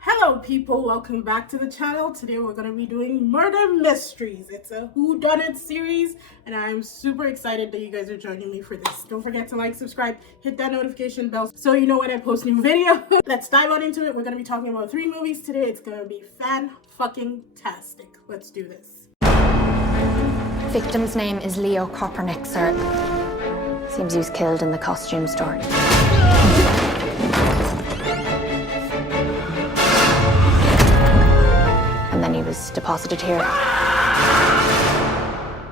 Hello people, welcome back to the channel. Today we're going to be doing murder mysteries. It's a Whodunit series and I'm super excited that you guys are joining me for this. Don't forget to like, subscribe, hit that notification bell so you know when I post new video. Let's dive on into it. We're going to be talking about 3 movies today. It's going to be fan-fucking-tastic. Let's do this. Victim's name is Leo Kopernik, sir. Seems he was killed in the costume store. And then he was deposited here.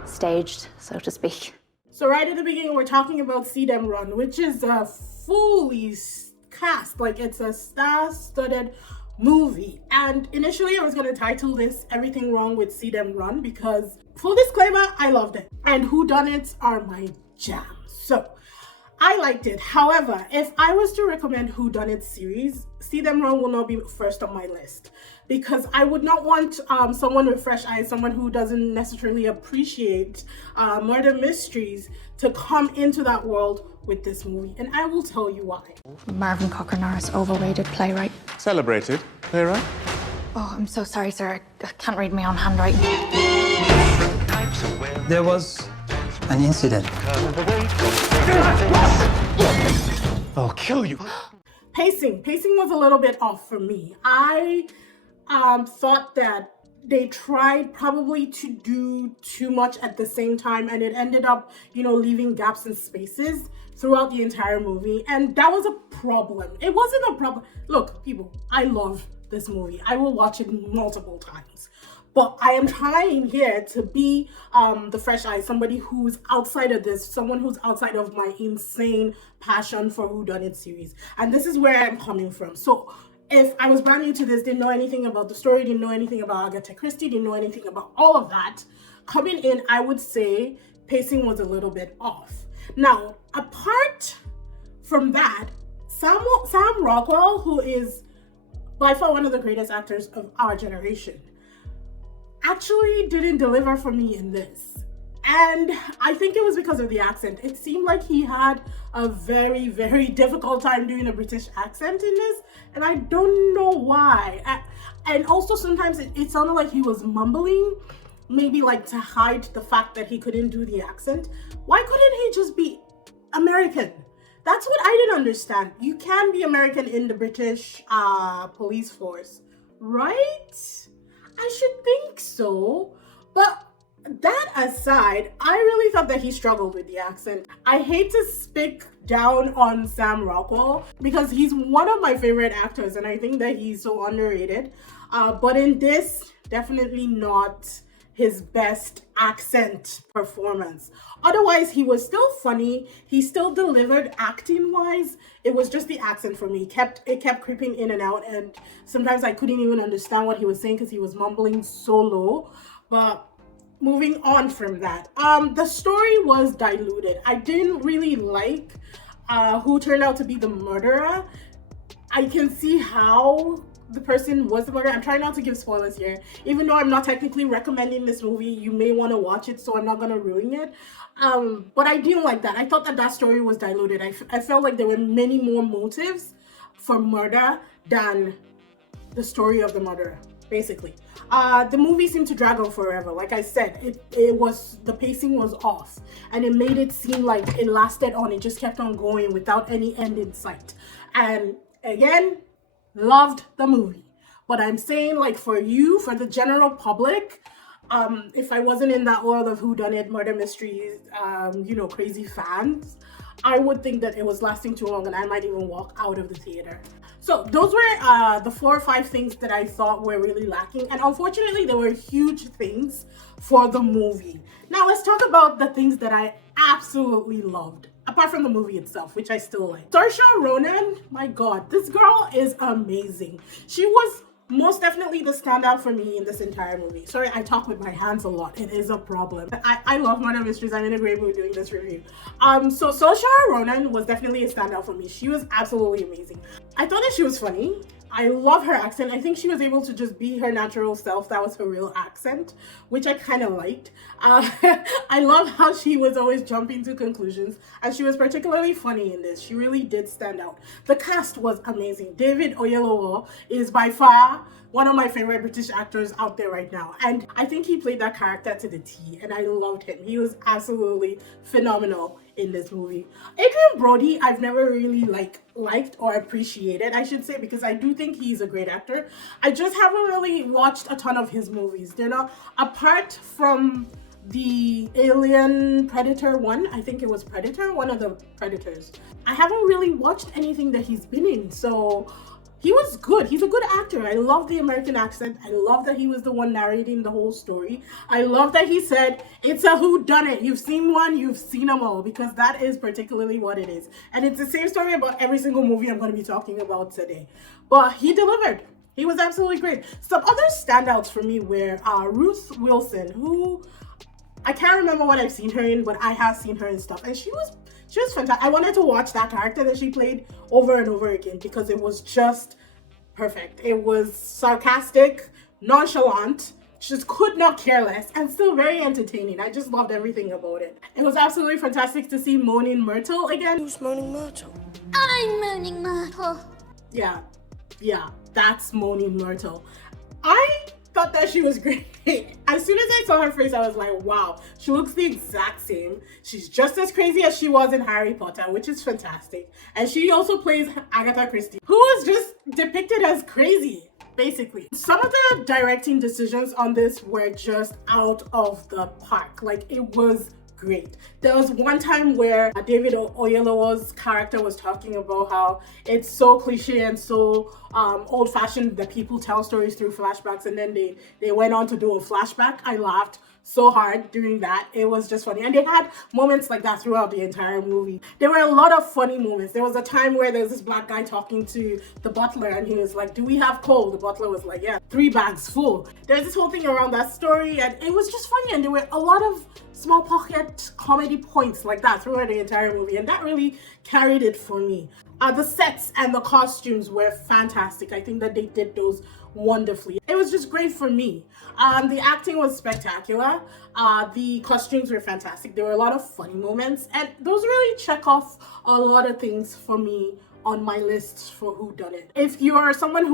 Staged, so to speak. So right at the beginning, we're talking about Disbydem Run, which is a fully cast, like it's a star-studded movie. And initially I was going to title this Everything Wrong with Disbydem Run because, full disclaimer, I loved it. And whodunits are my jam. So I liked it. However, if I was to recommend whodunit series, Disbydem Run will not be first on my list because I would not want someone with fresh eyes, someone who doesn't necessarily appreciate murder mysteries to come into that world with this movie. And I will tell you why. Marvin Cocker-Norris, overrated playwright. Celebrated playwright? Oh, I'm so sorry, sir. I can't read my own handwriting. There was an incident. I'll kill you. Pacing was a little bit off for me. I thought that they tried probably to do too much at the same time and it ended up, leaving gaps and spaces throughout the entire movie. And that was a problem. It wasn't a problem. Look, people, I love this movie. I will watch it multiple times. But I am trying here to be the fresh eye, somebody who's outside of this, someone who's outside of my insane passion for whodunit series. And this is where I'm coming from. So if I was brand new to this, didn't know anything about the story, didn't know anything about Agatha Christie, didn't know anything about all of that, coming in, I would say pacing was a little bit off. Now, apart from that, Sam Rockwell, who is by far one of the greatest actors of our generation, actually didn't deliver for me in this. And I think it was because of the accent. It seemed like he had a very, very difficult time doing a British accent in this, and I don't know why. And also sometimes it sounded like he was mumbling, maybe like to hide the fact that he couldn't do the accent. Why couldn't he just be American? That's what I didn't understand. You can be American in the British police force, right? I should think so. But that aside, I really thought that he struggled with the accent. I hate to speak down on Sam Rockwell because he's one of my favorite actors and I think that he's so underrated. But in this, definitely not his best accent performance. Otherwise, he was still funny. He still delivered acting-wise. It was just the accent for me. It kept creeping in and out, and sometimes I couldn't even understand what he was saying because he was mumbling so low. But moving on from that, the story was diluted. I didn't really like who turned out to be the murderer. I can see how the person was the murderer. I'm trying not to give spoilers here. Even though I'm not technically recommending this movie, you may want to watch it, so I'm not going to ruin it. But I didn't like that. I thought that story was diluted. I felt like there were many more motives for murder than the story of the murderer, basically. The movie seemed to drag on forever. Like I said, the pacing was off and it made it seem like it lasted on. It just kept on going without any end in sight. And again, loved the movie. But I'm saying, like, for the general public, if I wasn't in that world of whodunit, murder mysteries, crazy fans, I would think that it was lasting too long and I might even walk out of the theater. So those were the 4 or 5 things that I thought were really lacking. And unfortunately, there were huge things for the movie. Now let's talk about the things that I absolutely loved, apart from the movie itself, which I still like. Saoirse Ronan, my God, this girl is amazing. She was most definitely the standout for me in this entire movie. Sorry, I talk with my hands a lot. It is a problem. I love murder mysteries. I'm in a great mood doing this review. So Saoirse Ronan was definitely a standout for me. She was absolutely amazing. I thought that she was funny. I love her accent. I think she was able to just be her natural self. That was her real accent, which I kind of liked. I love how she was always jumping to conclusions, and she was particularly funny in this. She really did stand out. The cast was amazing. David Oyelowo is by far one of my favorite British actors out there right now, and I think he played that character to the T, and I loved him. He was absolutely phenomenal in this movie. Adrien Brody, I've never really liked or appreciated, I should say, because I do think he's a great actor. I just haven't really watched a ton of his movies. They're not, apart from the Alien Predator one, I think it was Predator, one of the Predators. I haven't really watched anything that he's been in, so he was good. He's a good actor. I love the American accent. I love that he was the one narrating the whole story. I love that he said, it's a whodunit. You've seen one, you've seen them all, because that is particularly what it is. And it's the same story about every single movie I'm going to be talking about today. But he delivered. He was absolutely great. Some other standouts for me were Ruth Wilson, who I can't remember what I've seen her in, but I have seen her in stuff. And she was fantastic. I wanted to watch that character that she played over and over again because it was just perfect. It was sarcastic, nonchalant, just could not care less, and still very entertaining. I just loved everything about it. It was absolutely fantastic to see Moaning Myrtle again. Who's Moaning Myrtle? I'm Moaning Myrtle. Yeah, that's Moaning Myrtle. I thought that she was great. As soon as I saw her face, I was like, wow, she looks the exact same. She's just as crazy as she was in Harry Potter, which is fantastic. And she also plays Agatha Christie, who was just depicted as crazy, basically. Some of the directing decisions on this were just out of the park. Like, it was great. There was one time where David Oyelowo's character was talking about how it's so cliche and so old-fashioned that people tell stories through flashbacks, and then they went on to do a flashback. I laughed so hard during that. It was just funny, and they had moments like that throughout the entire movie. There were a lot of funny moments. There was a time where there was this black guy talking to the butler, and he was like, do we have coal? The butler was like, yeah, 3 bags full. There's this whole thing around that story, and it was just funny, and there were a lot of small pocket comedy points like that throughout the entire movie, and that really carried it for me. The sets and the costumes were fantastic. I think that they did those wonderfully. It was just great for me. The acting was spectacular. The costumes were fantastic. There were a lot of funny moments, and those really check off a lot of things for me on my list for Whodunit. If you're someone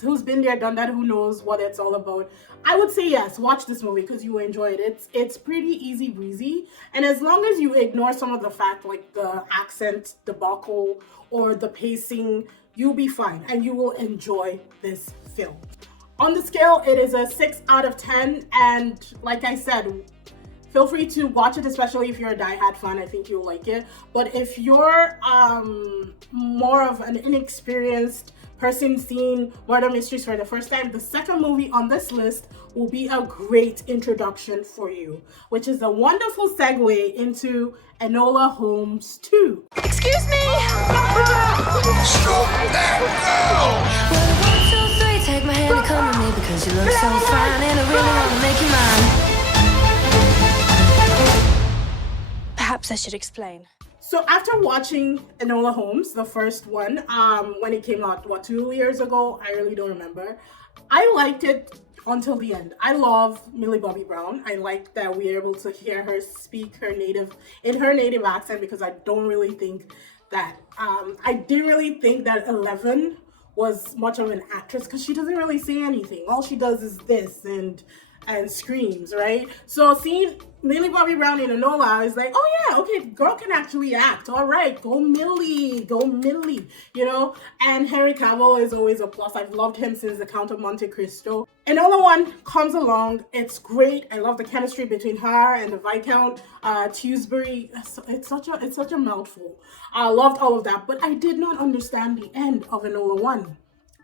who's been there, done that, who knows what it's all about, I would say yes, watch this movie because you will enjoy it. It's pretty easy breezy, and as long as you ignore some of the fact like the accent debacle or the pacing, you'll be fine and you will enjoy this film. On the scale, it is a 6 out of 10, and like I said, feel free to watch it, especially if you're a die-hard fan. I think you'll like it. But if you're more of an inexperienced person seeing murder mysteries for the first time, the second movie on this list will be a great introduction for you, which is a wonderful segue into Enola Holmes 2. Excuse me! Stop that now! 1, 2, 3, take my hand and come with me because you look so fine and I really want to make you mine. Perhaps I should explain. So after watching Enola Holmes, the first one, when it came out, 2 years ago? I really don't remember. I liked it until the end. I love Millie Bobby Brown. I like that we are able to hear her speak her native accent, because I don't really think that, I didn't really think that Eleven was much of an actress because she doesn't really say anything. All she does is this and screams, right? So seeing Millie Bobby Brown in Enola, I was like, oh yeah, okay, girl can actually act. All right, go Millie, you know? And Henry Cavill is always a plus. I've loved him since The Count of Monte Cristo. Enola 1 comes along. It's great. I love the chemistry between her and the Viscount Tewsbury. It's such a mouthful. I loved all of that, but I did not understand the end of Enola 1.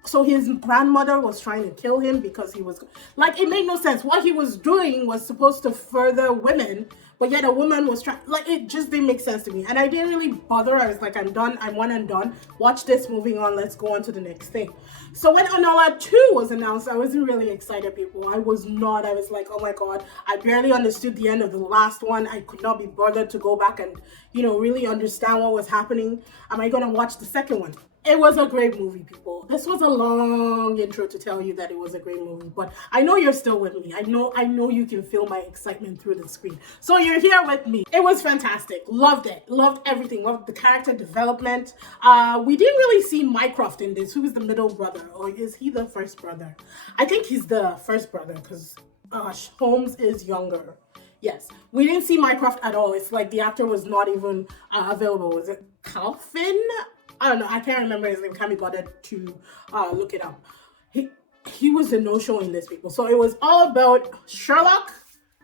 So his grandmother was trying to kill him because he was, like, it made no sense. What he was doing was supposed to further women, but yet a woman was trying, like, it just didn't make sense to me. And I didn't really bother. I was like, I'm done. I'm one and done. Watch this, moving on. Let's go on to the next thing. So when Enola 2 was announced, I wasn't really excited, people. I was not. I was like, oh my God, I barely understood the end of the last one. I could not be bothered to go back and, you know, really understand what was happening. Am I going to watch the second one? It was a great movie, people. This was a long intro to tell you that it was a great movie, but I know you're still with me. I know you can feel my excitement through the screen. So you're here with me. It was fantastic. Loved it. Loved everything. Loved the character development. We didn't really see Mycroft in this. Who is the middle brother? Or is he the first brother? I think he's the first brother because Holmes is younger. Yes, we didn't see Mycroft at all. It's like the actor was not even available. Was it Calvin? I don't know. I can't remember his name. Can't be bothered to look it up. He was the no-show in this, people. So it was all about Sherlock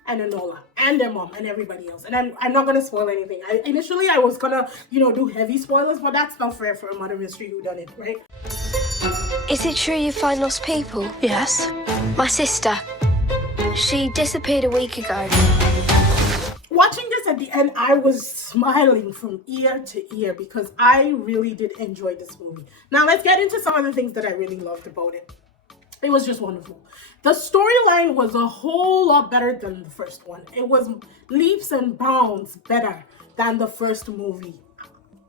and Enola and their mom and everybody else. And I'm not gonna spoil anything. Initially I was gonna do heavy spoilers, but that's not fair for a murder mystery whodunit, right? Is it true you find lost people? Yes. My sister. She disappeared a week ago. Watching this at the end, I was smiling from ear to ear because I really did enjoy this movie. Now let's get into some of the things that I really loved about it. It was just wonderful. The storyline was a whole lot better than the first one. It was leaps and bounds better than the first movie.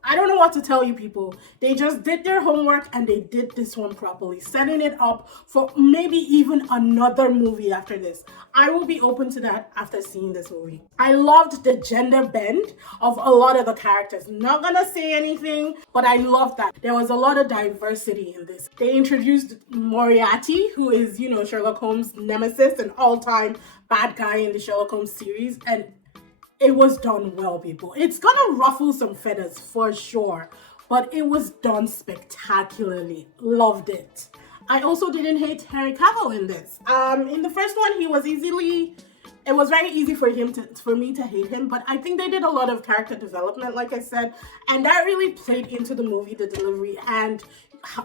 I don't know what to tell you, people. They just did their homework and they did this one properly, setting it up for maybe even another movie after this. I will be open to that after seeing this movie. I loved the gender bend of a lot of the characters. Not gonna say anything, but I loved that. There was a lot of diversity in this. They introduced Moriarty, who is, Sherlock Holmes' nemesis, an all-time bad guy in the Sherlock Holmes series, and it was done well, people. It's gonna ruffle some feathers for sure, but it was done spectacularly. Loved it. I also didn't hate Harry Cavill in this. In the first one, it was very easy for me to hate him, but I think they did a lot of character development, like I said, and that really played into the movie, the delivery, and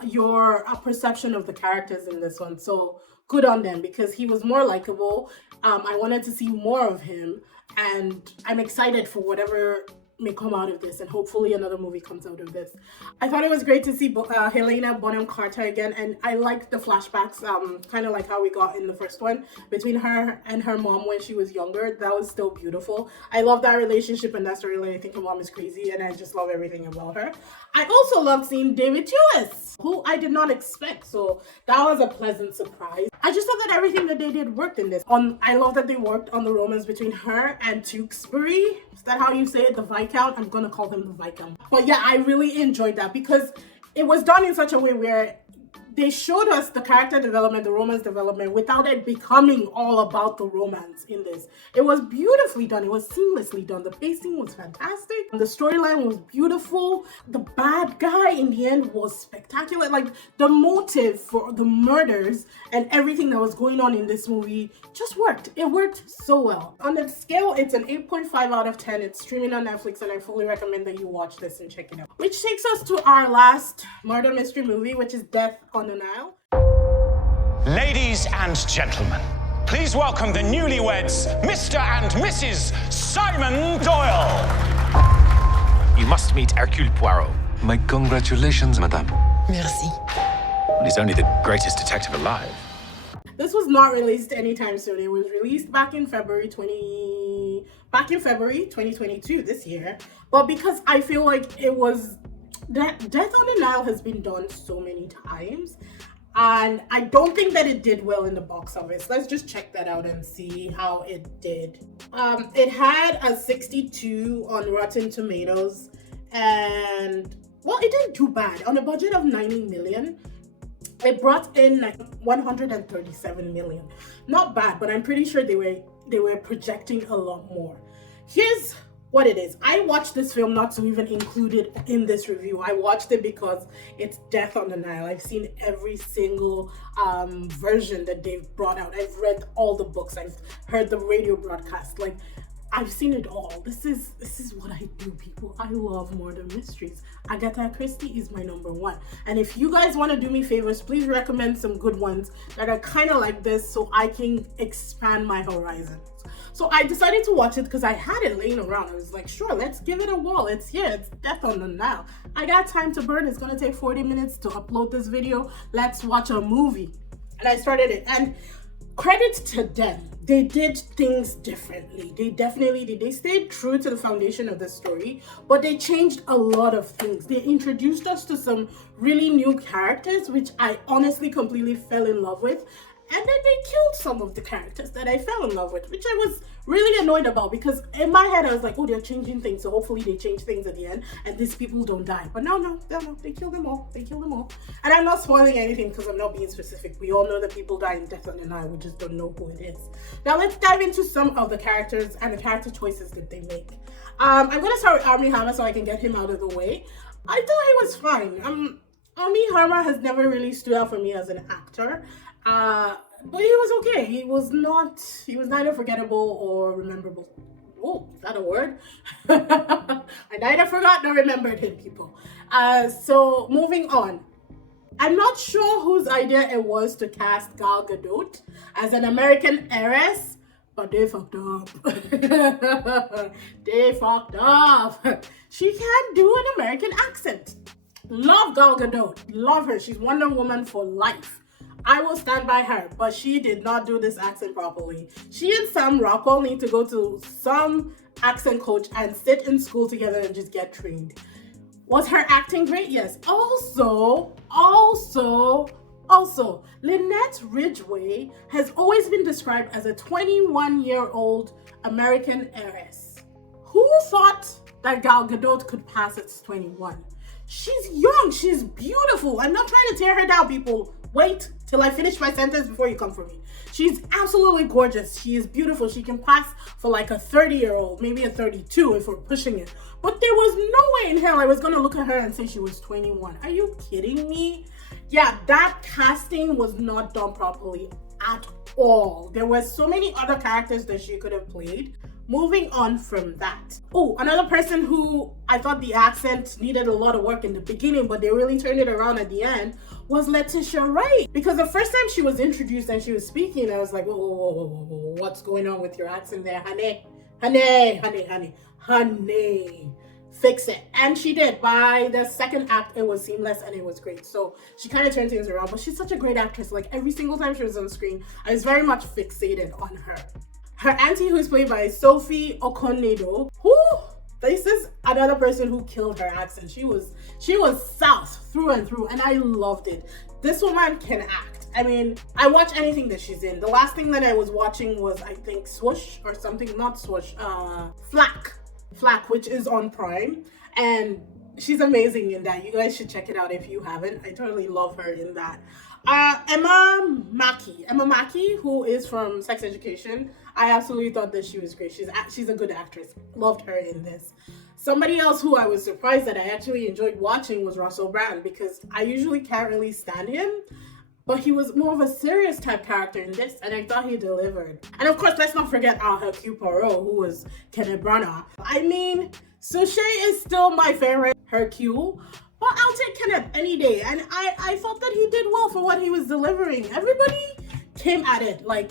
your perception of the characters in this one. So good on them, because he was more likable. I wanted to see more of him, and I'm excited for whatever may come out of this, and hopefully another movie comes out of this. I thought it was great to see Helena Bonham Carter again, and I liked the flashbacks, kind of like how we got in the first one, between her and her mom when she was younger. That was still beautiful. I love that relationship and that storyline. I think her mom is crazy, and I just love everything about her. I also loved seeing David Tewis, who I did not expect, so that was a pleasant surprise. I just thought that everything that they did worked in this. I love that they worked on the romance between her and Tewkesbury. Is that how you say it? The Viscount? I'm gonna call him the Viscount. But yeah, I really enjoyed that because it was done in such a way where they showed us the character development, the romance development, without it becoming all about the romance in this. It was beautifully done. It was seamlessly done. The pacing was fantastic. The storyline was beautiful. The bad guy in the end was spectacular. Like, the motive for the murders and everything that was going on in this movie just worked. It worked so well. On the scale, it's an 8.5 out of 10. It's streaming on Netflix, and I fully recommend that you watch this and check it out. Which takes us to our last murder mystery movie, which is Death on the Nile. Ladies and gentlemen, please welcome the newlyweds, Mr. and Mrs. Simon Doyle. You must meet Hercule Poirot. My congratulations, madame. Merci. Well, he's only the greatest detective alive. This was not released anytime soon. It was released back in February 2022, this year. But because I feel like it was Death on the Nile has been done so many times, and I don't think that it did well in the box office. Let's just check that out and see how it did. It had a 62 on Rotten Tomatoes, and well, it didn't do bad. On a budget of 90 million, it brought in like 137 million. Not bad, but I'm pretty sure they were projecting a lot more. Here's what it is. I watched this film not to even include it in this review. I watched it because it's Death on the Nile. I've seen every single version that they've brought out. I've read all the books. I've heard the radio broadcast. Like, I've seen it all. This is what I do, people. I love murder mysteries. Agatha Christie is my number one. And if you guys want to do me favors, please recommend some good ones that are kind of like this so I can expand my horizons. So I decided to watch it because I had it laying around. I was like, sure, let's give it a whirl. It's here. It's Death on the Nile. I got time to burn. It's going to take 40 minutes to upload this video. Let's watch a movie. And I started it. And credit to them. They did things differently. They definitely did. They stayed true to the foundation of the story, but they changed a lot of things. They introduced us to some really new characters, which I honestly completely fell in love with. And then they killed some of the characters that I fell in love with, which I was really annoyed about, because in my head I was like, oh, they're changing things, so hopefully they change things at the end and these people don't die. But no, they killed them all. They killed them all. And I'm not spoiling anything because I'm not being specific. We all know that people die in Death on the Nile. We just don't know who it is. Now let's dive into some of the characters and the character choices that they make. I'm going to start with Armie Hammer so I can get him out of the way. I thought he was fine. Armie Hammer has never really stood out for me as an actor. But he was okay. He was neither forgettable or rememberable. Oh, is that a word? I neither forgot nor remembered him, people. So moving on. I'm not sure whose idea it was to cast Gal Gadot as an American heiress, but they fucked up. They fucked up. She can't do an American accent. Love Gal Gadot. Love her. She's Wonder Woman for life. I will stand by her, but she did not do this accent properly. She and Sam Rockwell need to go to some accent coach and sit in school together and just get trained. Was her acting great? Yes. Also, Lynette Ridgway has always been described as a 21-year-old American heiress. Who thought that Gal Gadot could pass at 21? She's young, she's beautiful. I'm not trying to tear her down, people. Wait till I finish my sentence before you come for me. She's absolutely gorgeous. She is beautiful. She can pass for like a 30-year-old, maybe a 32 if we're pushing it. But there was no way in hell I was going to look at her and say she was 21. Are you kidding me? Yeah, that casting was not done properly at all. There were so many other characters that she could have played. Moving on from that. Oh, another person who I thought the accent needed a lot of work in the beginning, but they really turned it around at the end, was Letitia Wright. Because the first time she was introduced and she was speaking, I was like, whoa, what's going on with your accent there, honey? Honey. Fix it. And she did. By the second act, it was seamless and it was great. So she kind of turned things around, but she's such a great actress. Like every single time she was on screen, I was very much fixated on her. Her auntie, who is played by Sophie Okonedo, this is another person who killed her accent. She was South through and through, and I loved it. This woman can act. I mean, I watch anything that she's in. The last thing that I was watching was, I think, Swoosh or something, not Swoosh, Flack, which is on Prime, and she's amazing in that. You guys should check it out if you haven't. I totally love her in that. Emma Mackey, who is from Sex Education, I absolutely thought that she was great. She's a good actress. Loved her in this. Somebody else who I was surprised that I actually enjoyed watching was Russell Brand, because I usually can't really stand him, but he was more of a serious type character in this, and I thought he delivered. And of course, let's not forget Hercule Poirot, who was Kenneth Branagh. I mean, Suchet is still my favorite Hercule, but I'll take Kenneth any day. And I thought that he did well for what he was delivering. Everybody came at it like,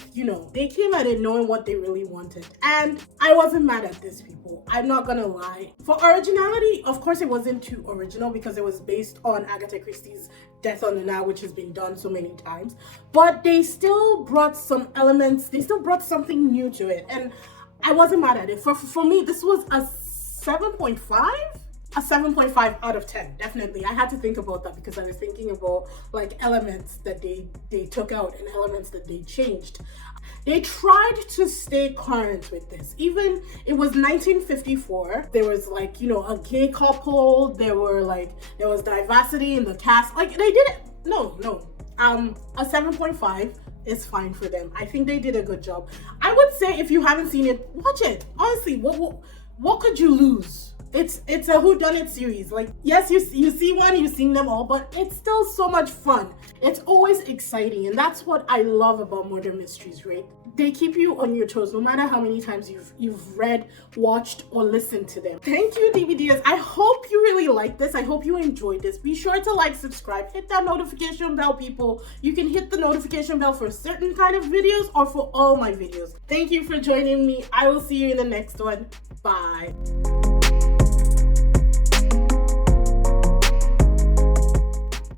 they came at it knowing what they really wanted. And I wasn't mad at this, people. I'm not gonna lie. For originality, of course it wasn't too original because it was based on Agatha Christie's Death on the Nile, which has been done so many times. But they still brought some elements, they still brought something new to it. And I wasn't mad at it. For me, this was a 7.5? A 7.5 out of 10, definitely. I had to think about that because I was thinking about like elements that they took out and elements that they changed. They tried to stay current with this. Even it was 1954. There was like, a gay couple. There was diversity in the cast. Like they did it. No. A 7.5 is fine for them. I think they did a good job. I would say if you haven't seen it, watch it. Honestly, what could you lose? It's a Whodunit series. Like, yes, you see one, you've seen them all, but it's still so much fun. It's always exciting, and that's what I love about murder mysteries, right? They keep you on your toes, no matter how many times you've read, watched, or listened to them. Thank you, DVDers. I hope you really liked this. I hope you enjoyed this. Be sure to like, subscribe, hit that notification bell, people. You can hit the notification bell for certain kind of videos or for all my videos. Thank you for joining me. I will see you in the next one. Bye.